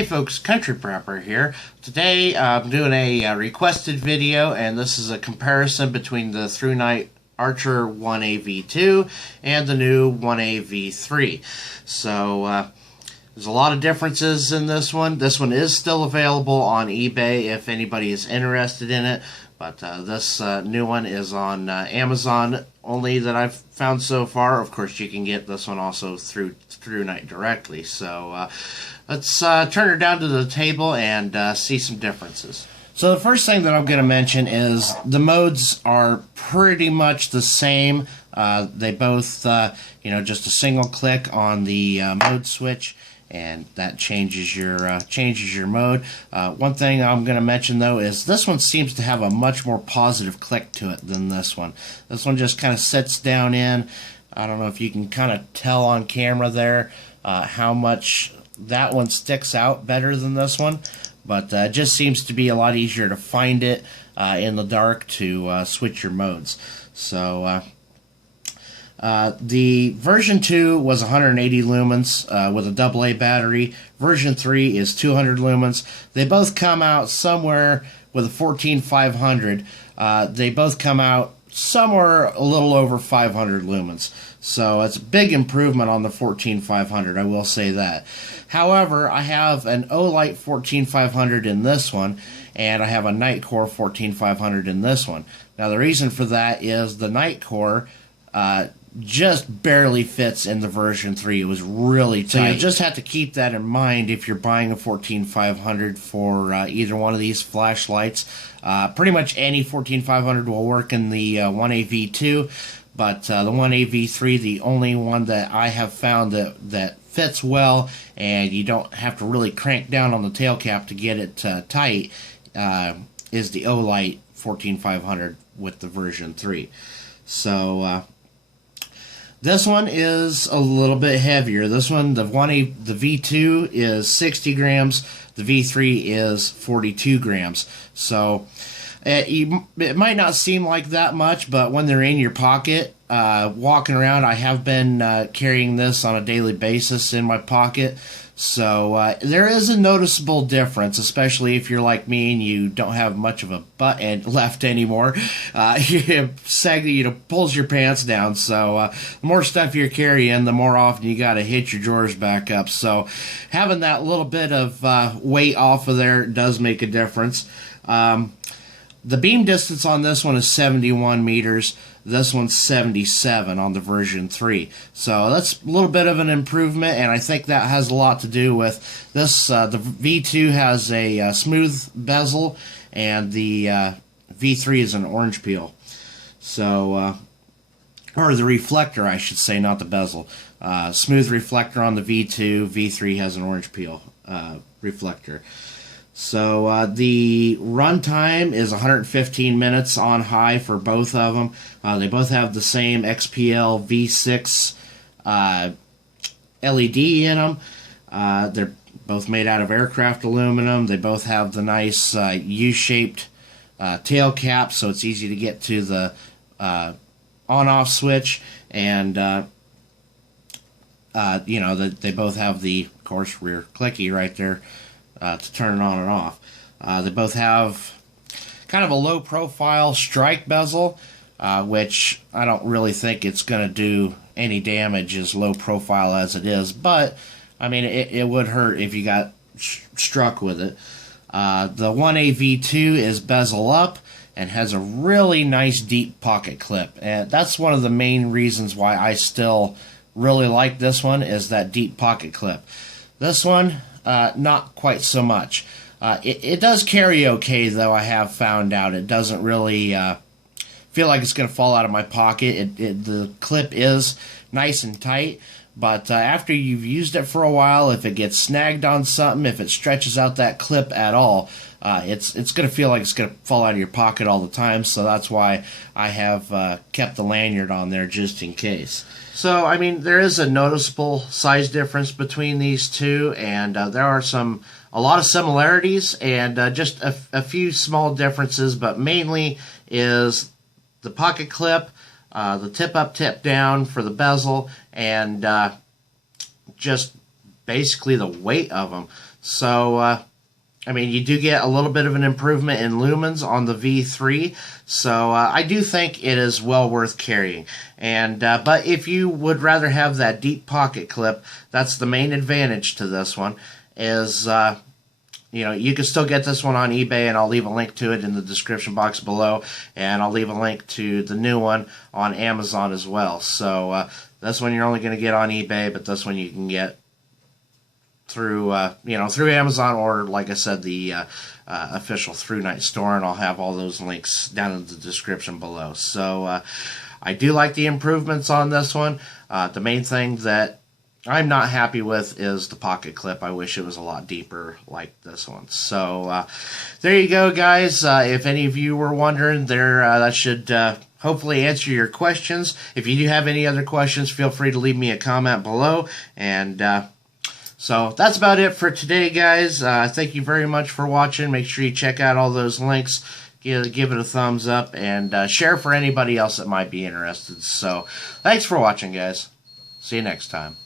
Hey folks, Country Prepper here. Today I'm doing a requested video, and this is a comparison between the Thrunite Archer 1AV2 and the new 1AV3. So there's a lot of differences in this one. This one is still available on eBay if anybody is interested in it, but this new one is on Amazon only that I've found so far. Of course, you can get this one also through Thrunite directly. So let's turn her down to the table and see some differences. So the first thing that I'm going to mention is the modes are pretty much the same. They both, just a single click on the mode switch, and that changes your mode. One thing I'm going to mention though is this one seems to have a much more positive click to it than this one. This one just kind of sits down in. I don't know if you can kind of tell on camera there how much that one sticks out better than this one, but it just seems to be a lot easier to find it in the dark to switch your modes. So the version 2 was 180 lumens with a AA battery. Version 3 is 200 lumens. They both come out somewhere with a 14500. They both come out somewhere a little over 500 lumens. So it's a big improvement on the 14500, I will say that. However, I have an Olight 14500 in this one, and I have a Nitecore 14500 in this one. Now the reason for that is the Nitecore just barely fits in the version 3. It was really tight. So you just have to keep that in mind if you're buying a 14500 for either one of these flashlights. Pretty much any 14500 will work in the 1AV2, but the 1AV3, the only one that I have found that fits well and you don't have to really crank down on the tail cap to get it tight, is the Olight 14500 with the version 3. So this one is a little bit heavier. This one, the V2 is 60 grams. The V3 is 42 grams. So it might not seem like that much, but when they're in your pocket, walking around, I have been carrying this on a daily basis in my pocket. So there is a noticeable difference, especially if you're like me and you don't have much of a butt end left anymore. Pulls your pants down. So the more stuff you're carrying, the more often you got to hitch your drawers back up. So having that little bit of weight off of there does make a difference. The beam distance on this one is 71 meters. This one's 77 on the version 3. So that's a little bit of an improvement, and I think that has a lot to do with this. The V2 has a smooth bezel, and the V3 is an orange peel. So, or the reflector, I should say, not the bezel. Smooth reflector on the V2. V3 has an orange peel reflector. So the runtime is 115 minutes on high for both of them. They both have the same XPL V6 LED in them. They're both made out of aircraft aluminum. They both have the nice U-shaped tail cap, so it's easy to get to the on-off switch. And they both have the, of course, rear clicky right there to turn it on and off. They both have kind of a low profile strike bezel, which I don't really think it's going to do any damage as low profile as it is, but I mean it would hurt if you got struck with it. The 1AV2 is bezel up and has a really nice deep pocket clip, and that's one of the main reasons why I still really like this one, is that deep pocket clip. This one, not quite so much. It does carry okay, though. I have found out it doesn't really feel like it's going to fall out of my pocket. The clip is nice and tight, but after you've used it for a while, if it gets snagged on something, if it stretches out that clip at all, it's going to feel like it's going to fall out of your pocket all the time. So that's why I have kept the lanyard on there just in case. So, I mean, there is a noticeable size difference between these two, and there are a lot of similarities and just a few small differences, but mainly is the pocket clip, the tip up, tip down for the bezel, and just basically the weight of them. So, I mean, you do get a little bit of an improvement in lumens on the V3, so I do think it is well worth carrying. And but if you would rather have that deep pocket clip, that's the main advantage to this one, is you know, you can still get this one on eBay, and I'll leave a link to it in the description box below, and I'll leave a link to the new one on Amazon as well. So this one you're only going to get on eBay, but this one you can get through you know, through Amazon, or like I said, the official Thrunite store, and I'll have all those links down in the description below. So I do like the improvements on this one. The main thing that I'm not happy with is the pocket clip. I wish it was a lot deeper like this one. So there you go, guys. If any of you were wondering, that should hopefully answer your questions. If you do have any other questions, feel free to leave me a comment below. And so that's about it for today, guys. Thank you very much for watching. Make sure you check out all those links. Give it a thumbs up, and share for anybody else that might be interested. So thanks for watching, guys. See you next time.